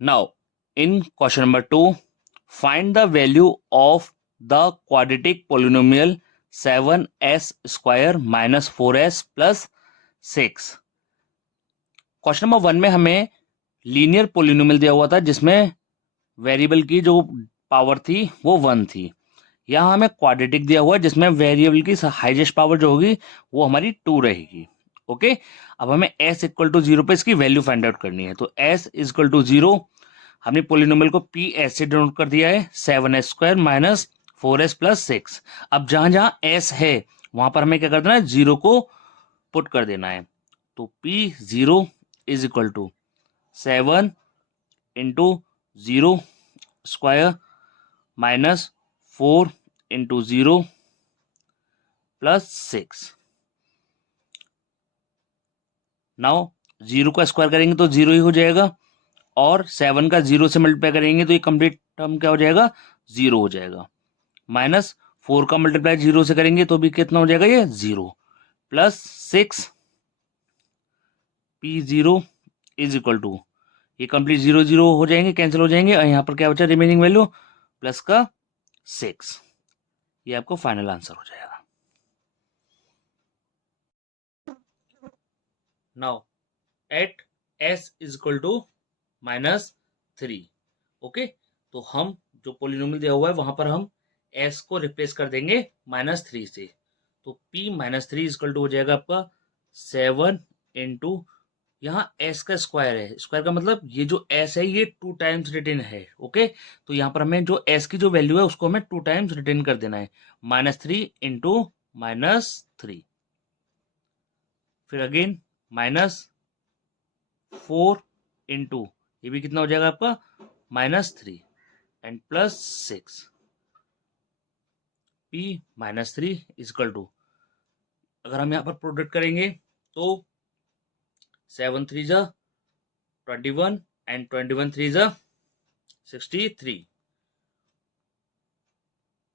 Now, in question number 2, find the value of the quadratic polynomial 7s square minus 4s plus 6. Question number 1 में हमें linear polynomial दिया हुआ था जिसमें variable की जो पावर थी वो 1 थी। यहाँ हमें क्वाड्रेटिक दिया हुआ है जिसमें वेरिएबल की हाईएस्ट पावर जो होगी वो हमारी 2 रहेगी। ओके, अब हमें s इक्वल टू 0 पे इसकी वैल्यू फाइंड आउट करनी है। तो s इक्वल टू 0 हमने पोलिनोमियल को पी एस से डिनोट कर दिया है, 7s square minus 4s plus 6। अब जहां जहां s है वहां पर हमें क्या कर देना है, 0 को पुट कर देना है। तो p0 is equal to 7 into 0 square minus 4 into 0 plus 6। Now 0 का स्क्वायर करेंगे तो 0 ही हो जाएगा, और 7 का 0 से मल्टीप्लाई करेंगे तो ये कंप्लीट टर्म क्या हो जाएगा, 0 हो जाएगा। माइनस 4 का मल्टीप्लाई 0 से करेंगे तो भी कितना हो जाएगा, ये 0 plus 6 p0 is equal to, ये कंप्लीट 0 0 हो जाएंगे, कैंसिल हो जाएंगे, और यहाँ पर क्या बचा रिमेनिंग वैल्यू प्लस का 6। ये आपको फाइनल आंसर हो जाएगा। Now at s is equal to -3। Okay, तो हम जो पोलिनोमियल दिया हुआ है वहां पर हम s को रिप्लेस कर देंगे -3 से। तो p -3 इज इक्वल टू हो जाएगा आपका 7 इंटू, यहाँ s का स्क्वायर है, स्क्वायर का मतलब ये जो s है ये 2 टाइम्स रिटेन है। ओके, तो यहाँ पर हमें जो s की जो वैल्यू है उसको हमें 2 टाइम्स रिटेन कर देना है, -3 इंटू -3, फिर अगेन -4 इंटू, ये भी कितना हो जाएगा आपका -3 and plus 6। p -3 is equal to, अगर हम यहाँ पर प्रोडक्ट करेंगे तो 7 3 जा 21 एंड 21 3 जा 63।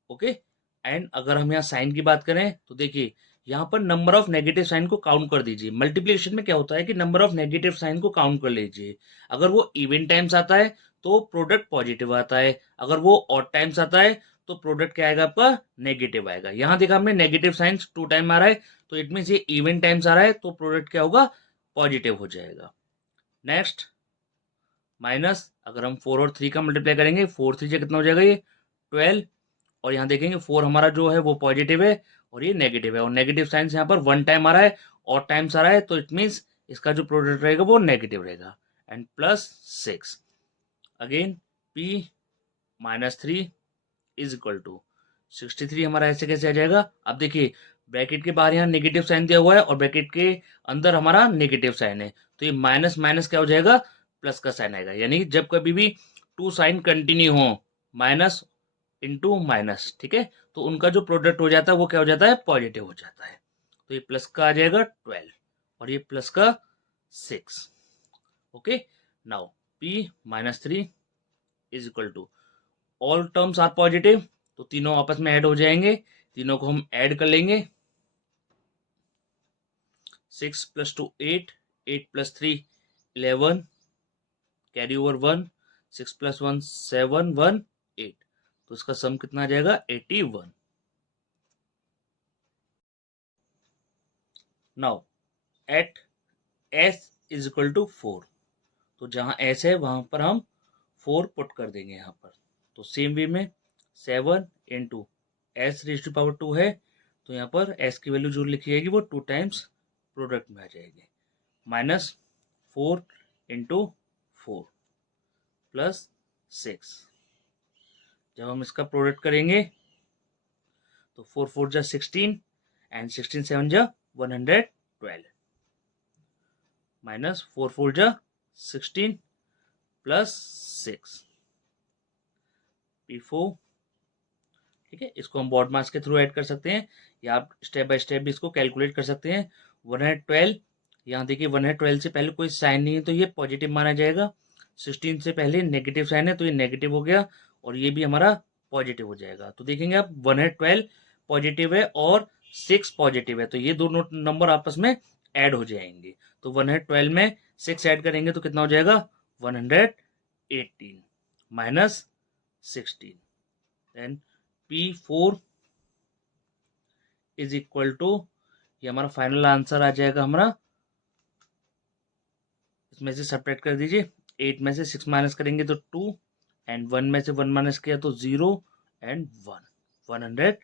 ओके, एंड अगर हम यहाँ साइन की बात करें तो देखिए यहाँ पर नंबर ऑफ नेगेटिव साइन को काउंट कर दीजिए। मल्टीप्लिकेशन में क्या होता है कि नंबर ऑफ नेगेटिव साइन को काउंट कर लीजिए। अगर वो इवन टाइम्स आता है तो प्रोडक्ट पॉजिटिव आता है, अगर वो ऑड टाइम्स आता है तो प्रोडक्ट क्या आएगा आपका, नेगेटिव आएगा। यहाँ देखा हमने नेगेटिव साइंस 2 टाइम आ रहा है तो इट मीन ये इवन टाइम्स आ रहा है तो प्रोडक्ट क्या होगा, पॉजिटिव हो जाएगा। नेक्स्ट माइनस, अगर हम 4 और 3 का मल्टीप्लाई करेंगे, 4 3 से कितना हो जाएगा, ये 12, और यहाँ देखेंगे 4 हमारा जो है वो पॉजिटिव है और ये नेगेटिव है, और नेगेटिव साइंस यहाँ पर 1 टाइम आ रहा है और टाइम्स आ रहा है तो इट मीन्स इसका जो प्रोडक्ट रहेगा वो नेगेटिव रहेगा। And plus 6, again p -3 is equal to 63। हमारा ऐसे कैसे आ जाएगा, अब देखिए ब्रैकेट के बाहर यहाँ नेगेटिव साइन दिया हुआ है और ब्रैकेट के अंदर हमारा नेगेटिव साइन है, तो ये माइनस माइनस क्या हो जाएगा, प्लस का साइन आएगा। यानी जब कभी भी 2 साइन कंटिन्यू हो, माइनस इंटू माइनस, ठीक है, तो उनका जो प्रोडक्ट हो जाता है वो क्या हो जाता है, पॉजिटिव हो जाता है। तो ये प्लस का आ जाएगा 12 और ये प्लस का 6। Okay, now p -3 is equal to, all terms are positive तो तीनों आपस में ऐड हो जाएंगे, तीनों को हम ऐड कर लेंगे। 6 + 2 8, 8 + 3 11, कैरी ओवर 1, 6 + 1 7 1 8, तो इसका सम कितना आ जाएगा, 81। Now at s is equal to 4, तो जहां s है वहां पर हम 4 पुट कर देंगे यहाँ पर। तो सेम वे में 7 इंटू s⁻²2 है तो यहाँ पर s की वैल्यू जो लिखी जाएगी वो 2 टाइम्स प्रोडक्ट में आ जाएगी, -4 इंटू 4 प्लस 6। जब हम इसका प्रोडक्ट करेंगे तो 4 4 जा 16 एंड 16 7 जा 112, -4 4 जा 16 प्लस 6 p4। ठीक है, इसको हम बॉड मास के थ्रू ऐड कर सकते हैं या आप स्टेप बाय स्टेप भी इसको कैलकुलेट कर सकते हैं। 112, यहाँ देखिए 112 से पहले कोई साइन नहीं है तो ये पॉजिटिव माना जाएगा, 16 से पहले नेगेटिव साइन है तो ये नेगेटिव हो गया और ये भी हमारा पॉजिटिव हो जाएगा। तो देखेंगे आप 112 पॉजिटिव है और 6 पॉजिटिव है तो ये दोनों नंबर आपस में ऐड हो जाएंगे। तो 112 में 6 ऐड करेंगे तो कितना हो जाएगा, 113। 18 minus 16, then P4 is equal to, ये हमारा फाइनल आंसर आ जाएगा हमारा, इसमें से सब्ट्रैक्ट कर दीजिए, 8 में से 6 माइनस करेंगे तो 2, एंड 1 में से 1 माइनस किया तो 0 एंड 1, 100